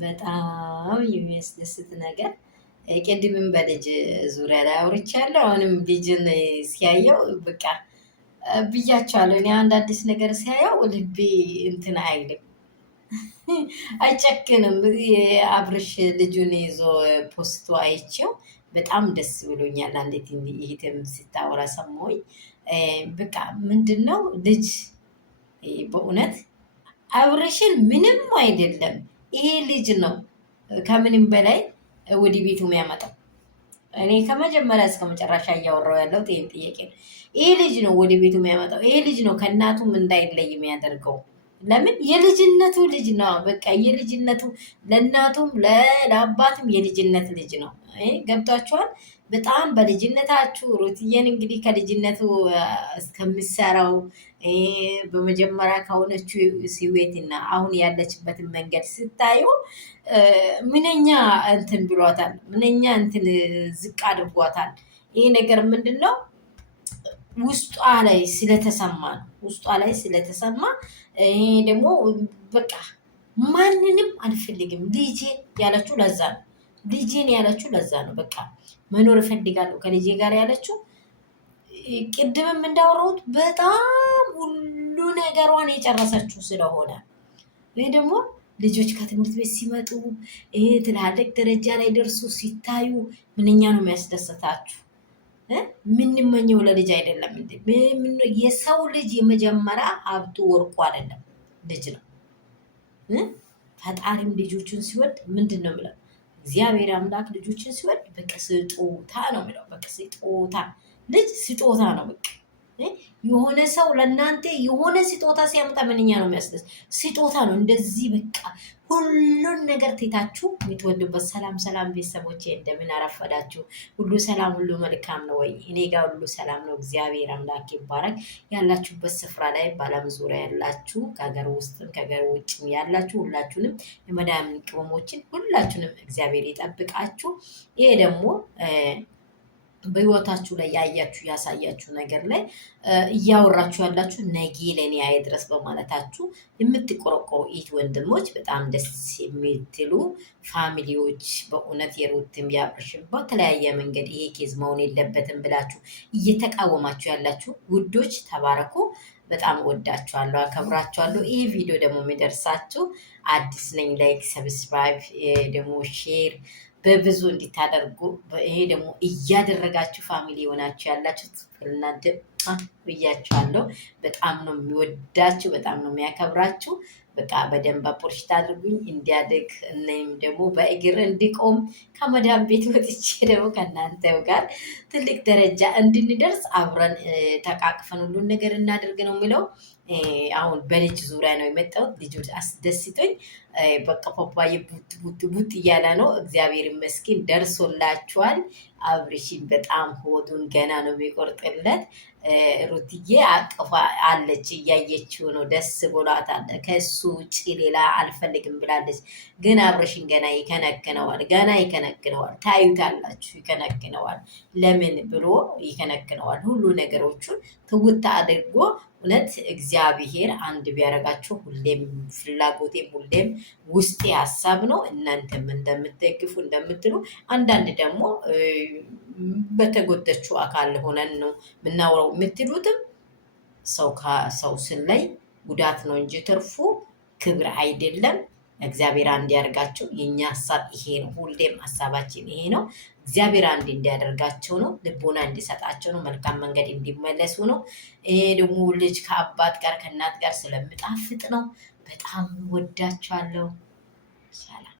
በጣም የሚያስደስት ነገር ቅድምም በልጅ ዙሪያ ላይ አውርቻለሁ። አሁንም ልጅን ሲያየው በቃ ብያቸዋለሁ። እኔ አንድ አዲስ ነገር ሲያየው ልቤ እንትን አይልም፣ አይጨክንም። አብርሽ ልጁን ይዞ ፖስቶ አይቼው በጣም ደስ ብሎኛል። አንዴት ይሄትም ስታወራ ሰማሁኝ። በቃ ምንድን ነው ልጅ በእውነት አብርሽን ምንም አይደለም፣ ይሄ ልጅ ነው ከምንም በላይ ወደ ቤቱ የሚያመጣው። እኔ ከመጀመሪያ እስከ መጨረሻ እያወራው ያለው ይሄን ጥያቄ ነው። ይሄ ልጅ ነው ወደ ቤቱ የሚያመጣው። ይሄ ልጅ ነው ከእናቱም እንዳይለይ የሚያደርገው። ለምን? የልጅነቱ ልጅ ነው። በቃ የልጅነቱ ለእናቱም ለአባትም የልጅነት ልጅ ነው። ገብቷችኋል? በጣም በልጅነታችሁ ሩትዬን እንግዲህ ከልጅነቱ እስከሚሰራው በመጀመሪያ ከሆነችው ሲዌትና አሁን ያለችበትን መንገድ ስታዩ ምንኛ እንትን ብሏታል፣ ምንኛ እንትን ዝቅ አድርጓታል። ይሄ ነገር ምንድን ነው? ውስጧ ላይ ስለተሰማ ነው። ውስጧ ላይ ስለተሰማ ይሄ ደግሞ በቃ ማንንም አልፈልግም ልጄን ያለችው ለዛ ነው። ልጄን ያለችው ለዛ ነው። በቃ መኖር እፈልጋለሁ ከልጄ ጋር ያለችው። ቅድምም እንዳወራሁት በጣም ሁሉ ነገሯን የጨረሰችው ስለሆነ ይህ ደግሞ ልጆች ከትምህርት ቤት ሲመጡ ይሄ ትላልቅ ደረጃ ላይ ደርሶ ሲታዩ ምንኛ ነው የሚያስደስታችሁ? ምንመኘው ለልጅ አይደለም እንዴ? የሰው ልጅ የመጀመሪያ ሀብቱ ወርቁ አይደለም ልጅ ነው። ፈጣሪም ልጆቹን ሲወድ ምንድን ነው የሚለው? እግዚአብሔር አምላክ ልጆችን ሲወድ በቃ ስጦታ ነው የሚለው። በቃ ስጦታ፣ ልጅ ስጦታ ነው። በቃ የሆነ ሰው ለእናንተ የሆነ ስጦታ ሲያመጣ ምንኛ ነው የሚያስደስት? ስጦታ ነው። እንደዚህ በቃ ሁሉን ነገር ትታችሁ የምትወዱበት። ሰላም ሰላም ቤተሰቦቼ፣ እንደምን አረፈዳችሁ? ሁሉ ሰላም፣ ሁሉ መልካም ነው ወይ? እኔ ጋር ሁሉ ሰላም ነው። እግዚአብሔር አምላክ ይባረክ። ያላችሁበት ስፍራ ላይ በዓለም ዙሪያ ያላችሁ ከሀገር ውስጥም ከሀገር ውጭም ያላችሁ ሁላችሁንም የመዳም ቅመሞችን ሁላችሁንም እግዚአብሔር ይጠብቃችሁ። ይሄ ደግሞ በህይወታችሁ ላይ ያያችሁ ያሳያችሁ ነገር ላይ እያወራችሁ ያላችሁ ነገ ለእኔ አይድረስ በማለታችሁ የምትቆረቆሩ ኢት ወንድሞች፣ በጣም ደስ የሚትሉ ፋሚሊዎች፣ በእውነት የሩትም ያብርሽም በተለያየ መንገድ ይሄ ኬዝ መሆን የለበትም ብላችሁ እየተቃወማችሁ ያላችሁ ውዶች ተባረኩ። በጣም ወዳችኋለሁ፣ አከብራችኋለሁ። ይህ ቪዲዮ ደግሞ የሚደርሳችሁ አዲስ ነኝ፣ ላይክ ሰብስክራይብ ደግሞ ሼር በብዙ እንዲታደርጉ ይሄ ደግሞ እያደረጋችሁ ፋሚሊ የሆናችሁ ያላችሁ እናንተ ብያችኋለሁ። በጣም ነው የሚወዳችሁ፣ በጣም ነው የሚያከብራችሁ። በቃ በደንብ አፖርሽት አድርጉኝ እንዲያድግ እናም ደግሞ በእግር እንዲቆም ከመዳም ቤት ወጥቼ ደግሞ ከእናንተው ጋር ትልቅ ደረጃ እንድንደርስ አብረን ተቃቅፈን ሁሉን ነገር እናደርግ ነው የሚለው። አሁን በልጅ ዙሪያ ነው የመጣሁት። ልጆች አስደስቶኝ በቃ ፓፓዬ ቡት ቡት ቡት እያለ ነው። እግዚአብሔር ይመስገን ደርሶላችኋል። አብርሽን በጣም ሆዱን ገና ነው የሚቆርጥለት። ሩትዬ አቅፋ አለች፣ እያየችው ነው። ደስ ብሏታል። ከሱ ውጭ ሌላ አልፈልግም ብላለች። ግን አብርሽን ገና ይከነክነዋል፣ ገና ይከነክነዋል። ታዩታላችሁ፣ ይከነክነዋል። ለምን ብሎ ይከነክነዋል። ሁሉ ነገሮቹን ትውታ አድርጎ እውነት እግዚአብሔር አንድ ቢያደርጋችሁ ሁሌም ፍላጎቴም ሁሌም ውስጤ ሀሳብ ነው። እናንተም እንደምትደግፉ እንደምትሉ አንዳንድ ደግሞ በተጎደችው አካል ሆነን ነው የምናውረው የምትሉትም ሰው ከሰው ስለይ ጉዳት ነው እንጂ ትርፉ ክብር አይደለም። እግዚአብሔር አንድ ያደርጋቸው። የኛ ሀሳብ ይሄ ነው። ሁሌም ሀሳባችን ይሄ ነው። እግዚአብሔር አንድ እንዲያደርጋቸው ነው። ልቦና እንዲሰጣቸው ነው። መልካም መንገድ እንዲመለሱ ነው። ይሄ ደግሞ ልጅ ከአባት ጋር ከእናት ጋር ስለምጣፍጥ ነው። በጣም ወዳቸዋለሁ። ሰላም